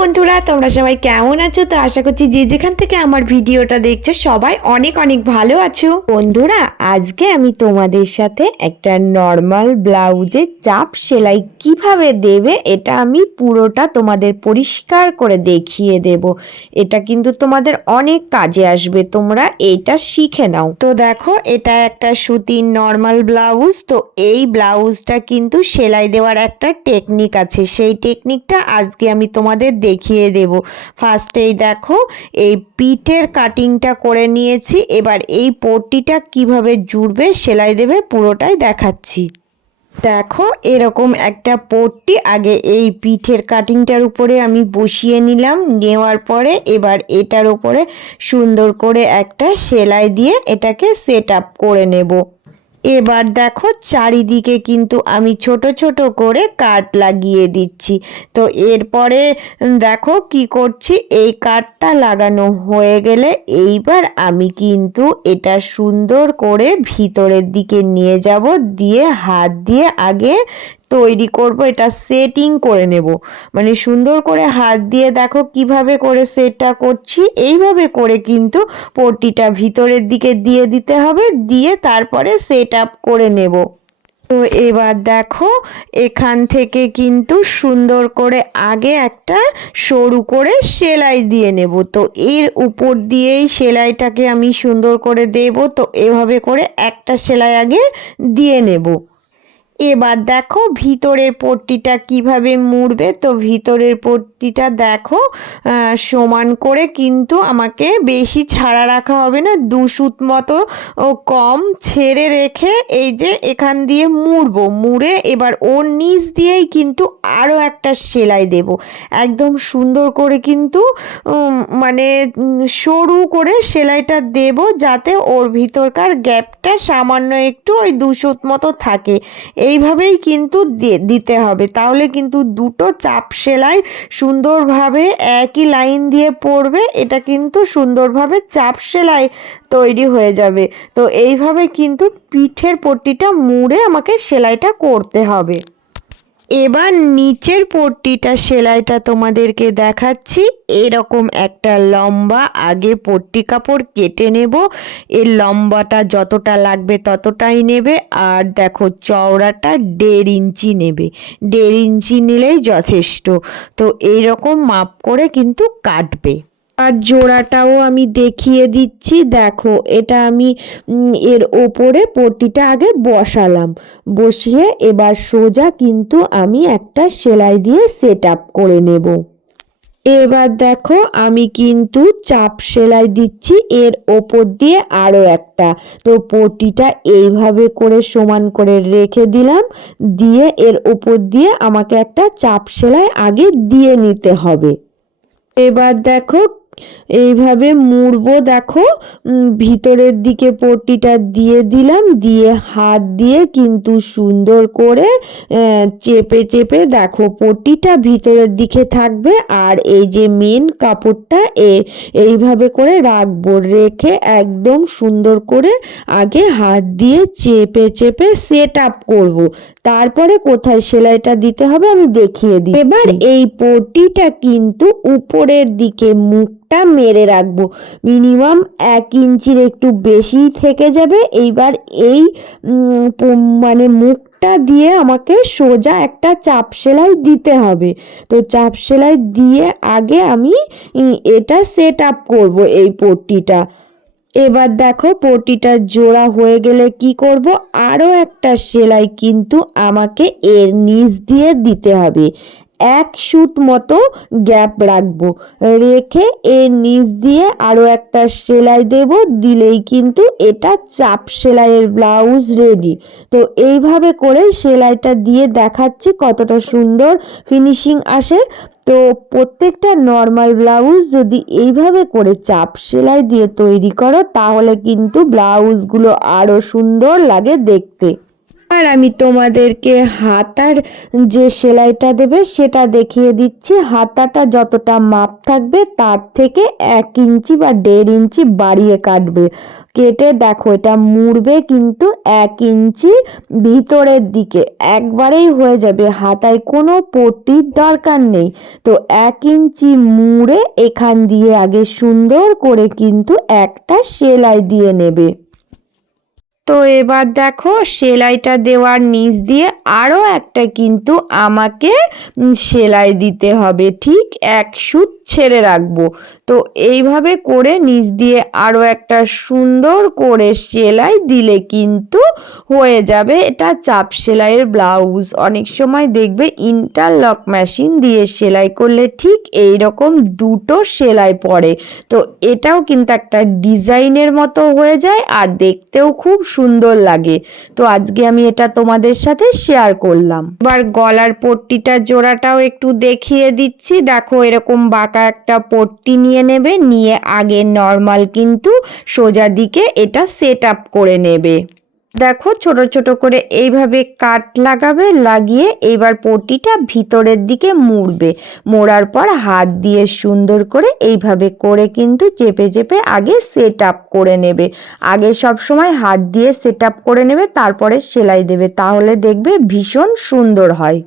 বন্ধুরা, তোমরা সবাই কেমন আছো? তো আশা করছি যে যেখান থেকে আমার ভিডিওটা দেখছো সবাই অনেক অনেক ভালো আছো। বন্ধুরা, আজকে আমি তোমাদের সাথে একটা নর্মাল ব্লাউজের চাপ সেলাই কিভাবে দেবে এটা আমি পুরোটা তোমাদের পরিষ্কার করে দেখিয়ে দেব। এটা কিন্তু তোমাদের অনেক কাজে আসবে, তোমরা এটা শিখে নাও। তো দেখো, এটা একটা সুতির নর্মাল ব্লাউজ। তো এই ব্লাউজটা কিন্তু সেলাই দেওয়ার একটা টেকনিক আছে, সেই টেকনিকটা আজকে আমি তোমাদের দেখিয়ে দেব। ফার্স্টেই দেখো, এই পিঠের কাটিংটা করে নিয়েছি। এবার এই পট্টিটা কিভাবে জুড়বে সেলাই দেবে পুরোটাই দেখাচ্ছি। দেখো, এরকম একটা পট্টি আগে এই পিঠের কাটিংটার উপরে আমি বসিয়ে নিলাম। নেওয়ার পরে এবার এটার উপরে সুন্দর করে একটা সেলাই দিয়ে এটাকে সেট আপ করে নেব। এবার দেখো, চারিদিকে কিন্তু আমি ছোট ছোট করে কাট লাগিয়ে দিচ্ছি। তো এরপরে দেখো কি করছি, এই কাটটা লাগানো হয়ে গেলে এইবার আমি কিন্তু এটা সুন্দর করে ভিতরের দিকে নিয়ে যাব, দিয়ে হাত দিয়ে আগে তৈরি করব, এটা সেটিং করে নেব। মানে সুন্দর করে হাত দিয়ে দেখো কিভাবে করে সেটটা করছি। এইভাবে করে কিন্তু পট্টিটা ভিতরের দিকে দিয়ে দিতে হবে, দিয়ে তারপরে সেট আপ করে নেব। তো এবার দেখো, এখান থেকে কিন্তু সুন্দর করে আগে একটা সরু করে সেলাই দিয়ে নেব। তো এর উপর দিয়েই সেলাইটাকে আমি সুন্দর করে দেব। তো এভাবে করে একটা সেলাই আগে দিয়ে নেব। এবার দেখো ভিতরের পট্টিটা কিভাবে মুড়বে। তো ভিতরের পট্টিটা দেখো সমান করে কিন্তু আমাকে বেশি ছাড়া রাখা হবে না, 2 সুত মতো কম ছেড়ে রেখে এই যে এখান দিয়ে মুড়বো। মুড়ে এবার ওর নিচ দিয়েই কিন্তু আরও একটা সেলাই দেব। একদম সুন্দর করে কিন্তু মানে সরু করে সেলাইটা দেব, যাতে ওর ভিতরকার গ্যাপটা সামান্য একটু ওই 2 সুত মতো থাকে। এইভাবেই কিন্তু দিতে হবে, তাহলে কিন্তু দুটো চাপ সেলাই সুন্দরভাবে একই লাইন দিয়ে পড়বে। এটা কিন্তু সুন্দরভাবে চাপ সেলাই তৈরি হয়ে যাবে। তো এইভাবে কিন্তু পিঠের পট্টিটা মুড়ে আমাকে সেলাইটা করতে হবে। এবার নিচের পট্টিটা সেলাইটা তোমাদেরকে দেখাচ্ছি। এরকম একটা লম্বা আগে পট্টি কাপড় কেটে নেব। এর লম্বাটা যতটা লাগবে ততটাই নেবে। আর দেখো, চওড়াটা 1.5 ইঞ্চি নেবে। 1.5 ইঞ্চি নিলেই যথেষ্ট। তো এইরকম মাপ করে কিন্তু কাটবে। আর জোড়াটাও আমি দেখিয়ে দিচ্ছি। দেখো, এটা আমি এর ওপরে পট্টিটা আগে বসালাম, বসিয়ে এবার সোজা কিন্তু আমি একটা সেলাই দিয়ে সেট আপ করে নেব। এবার দেখো, আমি কিন্তু চাপ সেলাই দিচ্ছি এর ওপর দিয়ে আরও একটা। তো পট্টিটা এইভাবে করে সমান করে রেখে দিলাম, দিয়ে এর ওপর দিয়ে আমাকে একটা চাপ সেলাই আগে দিয়ে নিতে হবে। এবার দেখো এইভাবে মুড়বো। দেখো, ভিতরের দিকে পট্টিটা দিয়ে দিলাম, দিয়ে হাত দিয়ে কিন্তু সুন্দর করে চেপে চেপে দেখো পট্টিটা ভিতরের দিকে থাকবে। আর এই যে মেন কাপড়টা এইভাবে করে রাখবো, রেখে একদম সুন্দর করে আগে হাত দিয়ে চেপে চেপে সেট আপ করবো। তারপরে কোথায় সেলাইটা দিতে হবে আমি দেখিয়ে দিই। এবার এই পট্টিটা কিন্তু উপরের দিকে মুখটা মেরে রাখবো, মিনিমাম 1 ইঞ্চির একটু বেশি থেকে যাবে। এইবার এই মানে মুখটা দিয়ে আমাকে সোজা একটা চাপ সেলাই দিতে হবে। তো চাপ সেলাই দিয়ে আগে আমি এটা সেট আপ করবো এই পট্টিটা। এবার দেখো, পট্টিটা জোড়া হয়ে গেলে কি করব, আরও একটা সেলাই কিন্তু আমাকে এর নিচ দিয়ে দিতে হবে। 1 সুত মতো গ্যাপ রাখবো, রেখে এর নিচ দিয়ে আরও একটা সেলাই দেব। দিলেই কিন্তু এটা চাপ সেলাইয়ের ব্লাউজ রেডি। তো এইভাবে করে সেলাইটা দিয়ে দেখাচ্ছি কতটা সুন্দর ফিনিশিং আসে। তো প্রত্যেকটা নর্মাল ব্লাউজ যদি এইভাবে করে চাপ সেলাই দিয়ে তৈরি করো তাহলে কিন্তু ব্লাউজগুলো আরও সুন্দর লাগে দেখতে। আর আমি তোমাদেরকে হাতার যে সেলাইটা দেবে সেটা দেখিয়ে দিচ্ছি। হাতাটা যতটা মাপ থাকবে তার থেকে 1 ইঞ্চি বা 1.5 ইঞ্চি বাড়িয়ে কাটবে। কেটে দেখো এটা মুড়বে কিন্তু 1 ইঞ্চি ভিতরের দিকে, একবারেই হয়ে যাবে, হাতায় কোনো পট্টির দরকার নেই। তো 1 ইঞ্চি মুড়ে এখান দিয়ে আগে সুন্দর করে কিন্তু একটা সেলাই দিয়ে নেবে। তো এবার দেখো সেলাইটা দেওয়ার নিচ দিয়ে আরও একটা কিন্তু আমাকে সেলাই দিতে হবে, ঠিক 1 সুত ছেড়ে রাখবো। তো এইভাবে করে নিচ দিয়ে আরও একটা সুন্দর করে সেলাই দিলে কিন্তু হয়ে যাবে এটা চাপ সেলাইয়ের ব্লাউজ। অনেক সময় দেখবে ইন্টারলক মেশিন দিয়ে সেলাই করলে ঠিক এই রকম দুটো সেলাই পড়ে। তো এটাও কিন্তু একটা ডিজাইনের মতো হয়ে যায় আর দেখতেও খুব সুন্দর লাগে। তো আজকে আমি এটা তোমাদের সাথে শেয়ার করলাম। এবার গলার পট্টিটা জোড়াটাও একটু দেখিয়ে দিচ্ছি। দেখো এরকম বাঁকা একটা পট্টি নিয়ে নেবে, নিয়ে আগে নর্মাল কিন্তু সোজা দিকে এটা সেট আপ করে নেবে। দেখো ছোট ছোট করে এইভাবে কাট লাগাবে, লাগিয়ে এইবার পট্টিটা ভিতরের দিকে মুড়বে। মোড়ার পর হাত দিয়ে সুন্দর করে এইভাবে করে কিন্তু চেপে চেপে আগে সেট আপ করে নেবে। আগে সব সময় হাত দিয়ে সেট আপ করে নেবে, তারপরে সেলাই দেবে, তাহলে দেখবে ভীষণ সুন্দর হয়।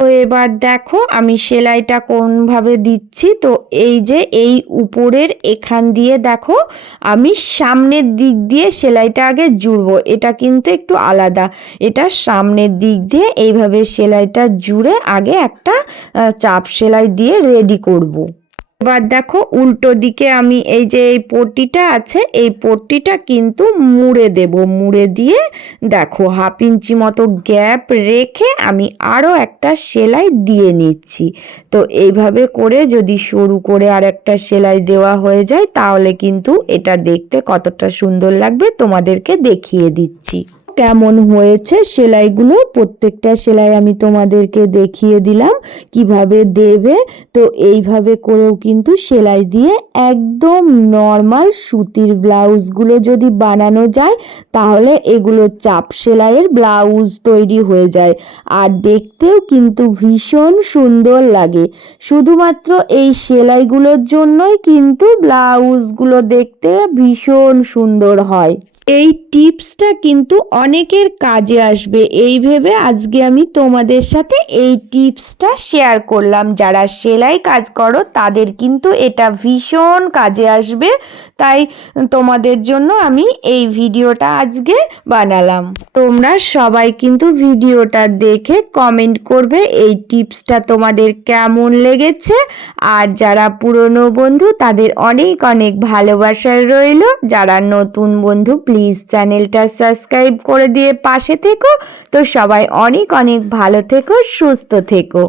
তো এবার দেখো আমি সেলাইটা কোনভাবে দিচ্ছি। তো এই যে এই উপরের এখান দিয়ে দেখো আমি সামনের দিক দিয়ে সেলাইটা আগে জুড়বো। এটা কিন্তু একটু আলাদা, এটা সামনের দিক দিয়ে এইভাবে সেলাইটা জুড়ে আগে একটা চাপ সেলাই দিয়ে রেডি করব। এবার দেখো উল্টো দিকে আমি এই যে এই পট্টিটা আছে এই পট্টিটা কিন্তু মুড়ে দেব। মুড়ে দিয়ে দেখো 1/2 ইঞ্চি মতো গ্যাপ রেখে আমি আরও একটা সেলাই দিয়ে নিচ্ছি। তো এইভাবে করে যদি সরু করে আর একটা সেলাই দেওয়া হয়ে যায় তাহলে কিন্তু এটা দেখতে কতটা সুন্দর লাগবে তোমাদেরকে দেখিয়ে দিচ্ছি। কেমন হয়েছে সেলাইগুলো, প্রত্যেকটা সেলাই আমি তোমাদেরকে দেখিয়ে দিলাম কিভাবে দেবে। তো এইভাবে করেও কিন্তু সেলাই দিয়ে একদম নর্মাল সুতির ব্লাউজগুলো যদি বানানো যায় তাহলে এগুলো চাপ সেলাইয়ের ব্লাউজ তৈরি হয়ে যায় আর দেখতেও কিন্তু ভীষণ সুন্দর লাগে। শুধুমাত্র এই সেলাইগুলোর জন্যই কিন্তু ব্লাউজগুলো দেখতে ভীষণ সুন্দর হয়। এই টিপসটা কিন্তু অনেকের কাজে আসবে এই ভেবে আজকে আমি তোমাদের সাথে এই টিপসটা শেয়ার করলাম। যারা সেলাই কাজ করো তাদের কিন্তু এটা ভীষণ কাজে আসবে, তাই তোমাদের জন্য আমি এই ভিডিওটা আজকে বানালাম। তোমরা সবাই কিন্তু ভিডিওটা দেখে কমেন্ট করবে এই টিপসটা তোমাদের কেমন লেগেছে। আর যারা পুরনো বন্ধু তাদের অনেক অনেক ভালোবাসা রইল। যারা নতুন বন্ধু প্লিজ চ্যানেলটা সাবস্ক্রাইব করে দিয়ে পাশে থেকো। তো সবাই অনেক অনেক ভালো থেকো, সুস্থ থেকো।